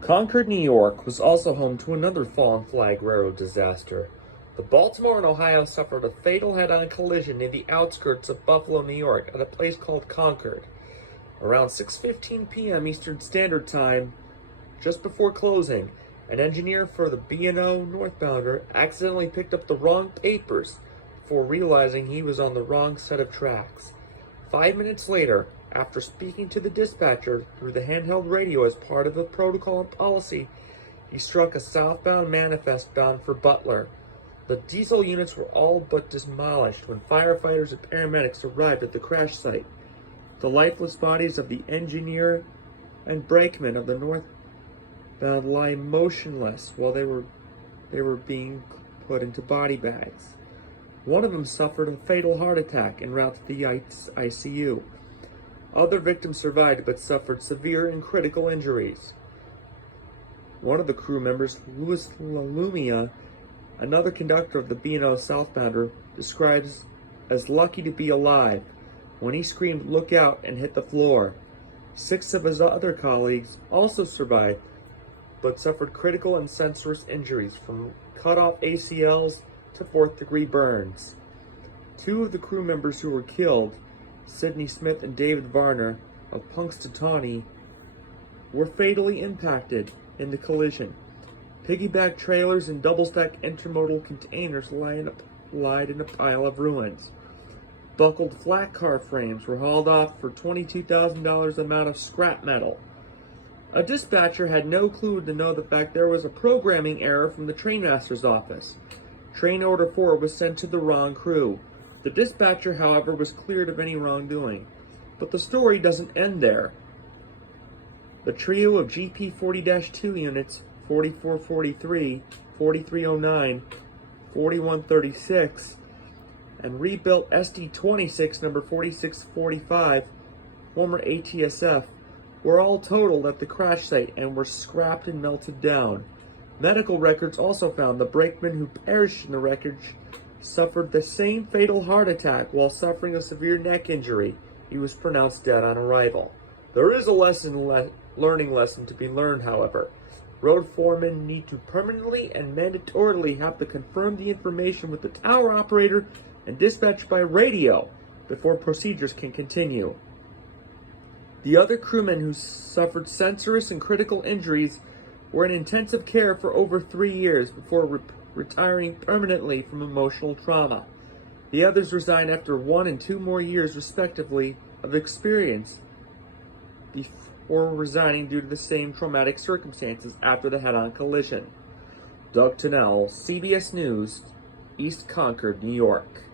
Concord, New York was also home to another fallen flag railroad disaster. The Baltimore and Ohio suffered a fatal head-on collision near the outskirts of Buffalo, New York, at a place called Concord. Around 6:15 p.m. Eastern Standard Time, just before closing, an engineer for the B&O northbounder accidentally picked up the wrong papers before realizing he was on the wrong set of tracks. 5 minutes later, after speaking to the dispatcher through the handheld radio as part of the protocol and policy, he struck a southbound manifest bound for Butler. The diesel units were all but demolished when firefighters and paramedics arrived at the crash site. The lifeless bodies of the engineer and brakeman of the northbound lie motionless while they were being put into body bags. One of them suffered a fatal heart attack en route to the ICU. Other victims survived but suffered severe and critical injuries. One of the crew members, Louis Lalumia, another conductor of the B&O southbounder, describes as lucky to be alive when he screamed, "Look out," and hit the floor. 6 of his other colleagues also survived but suffered critical and sensory injuries from cut-off ACLs to 4th-degree burns. 2 of the crew members who were killed, Sidney Smith and David Varner of Punxsutawney, were fatally impacted in the collision. Piggyback trailers and double-stack intermodal containers lied in a pile of ruins. Buckled flat car frames were hauled off for $22,000 amount of scrap metal. A dispatcher had no clue to know the fact there was a programming error from the trainmaster's office. Train Order 4 was sent to the wrong crew. The dispatcher, however, was cleared of any wrongdoing. But the story doesn't end there. The trio of GP 40-2 units, 4443, 4309, 4136, and rebuilt SD-26 number 4645, former ATSF, were all totaled at the crash site and were scrapped and melted down. Medical records also found the brakeman who perished in the wreckage suffered the same fatal heart attack while suffering a severe neck injury. He was pronounced dead on arrival. There is a learning lesson to be learned, however. Road foremen need to permanently and mandatorily have to confirm the information with the tower operator and dispatch by radio before procedures can continue. The other crewmen who suffered sensory and critical injuries were in intensive care for over 3 years before retiring permanently from emotional trauma. The others resigned after 1 and 2 more years, respectively, of experience before resigning due to the same traumatic circumstances after the head-on collision. Doug Tunnell, CBS News, East Concord, New York.